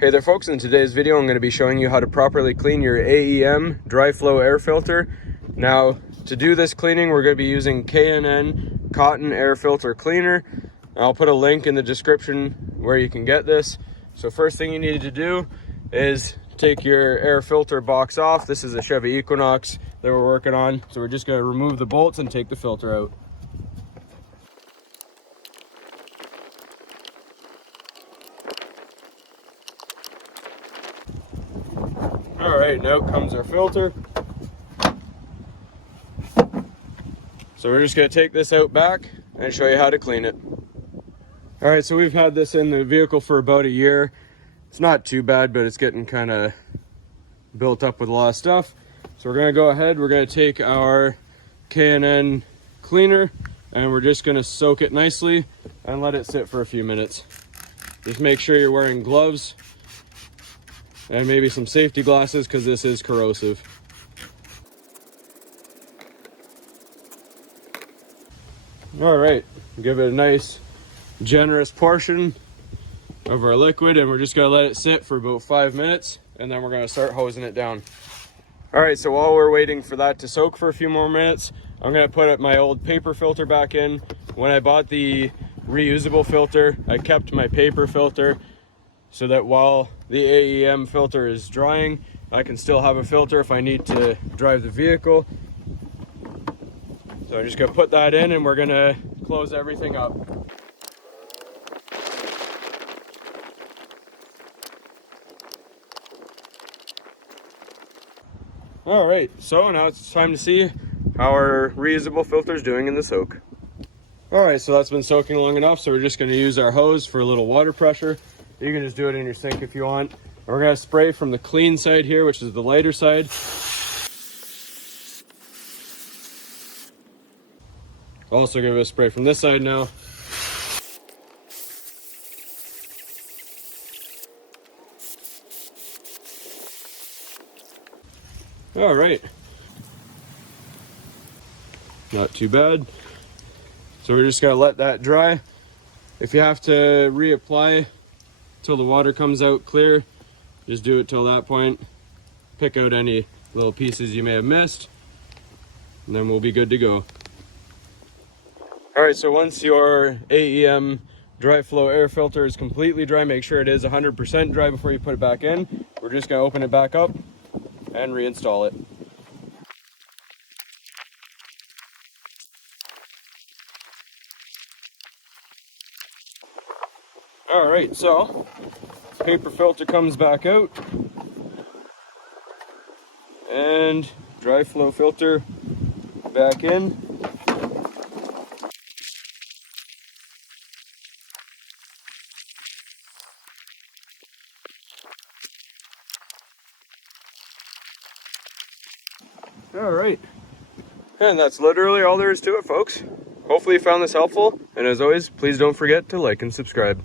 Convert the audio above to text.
Hey there folks, in today's video I'm going to be showing you how to properly clean your AEM Dryflow air filter. Now to do this cleaning we're going to be using K&N cotton air filter cleaner. I'll put a link in the description where you can get this. So first thing you need to do is take your air filter box off. This is a Chevy Equinox that we're working on. So we're just going to remove the bolts and take the filter out. All right, now comes our filter. So we're just gonna take this out back and show you how to clean it. All right, so we've had this in the vehicle for about a year. It's not too bad, but it's getting kind of built up with a lot of stuff. So we're gonna go ahead, we're gonna take our K&N cleaner and we're just gonna soak it nicely and let it sit for a few minutes. Just make sure you're wearing gloves and maybe some safety glasses because this is corrosive. All right, give it a nice generous portion of our liquid and we're just gonna let it sit for about 5 minutes and then we're gonna start hosing it down. All right, so while we're waiting for that to soak for a few more minutes, I'm gonna put my old paper filter back in. When I bought the reusable filter, I kept my paper filter so that while the AEM filter is drying, I can still have a filter if I need to drive the vehicle. So I'm just gonna put that in and we're gonna close everything up. All right, so now it's time to see how our reusable filter is doing in the soak. All right, so that's been soaking long enough, so we're just gonna use our hose for a little water pressure. You can just do it in your sink if you want. We're gonna spray from the clean side here, which is the lighter side. Also give it a spray from this side now. All right. Not too bad. So we're just gonna let that dry. If you have to reapply till the water comes out clear, just do it till that point. Pick out any little pieces you may have missed, and then we'll be good to go. All right, so once your AEM Dryflow air filter is completely dry, make sure it is 100% dry before you put it back in. We're just gonna open it back up and reinstall it. All right, so paper filter comes back out and Dryflow filter back in. All right, and that's literally all there is to it, folks. Hopefully you found this helpful, and as always, please don't forget to like and subscribe.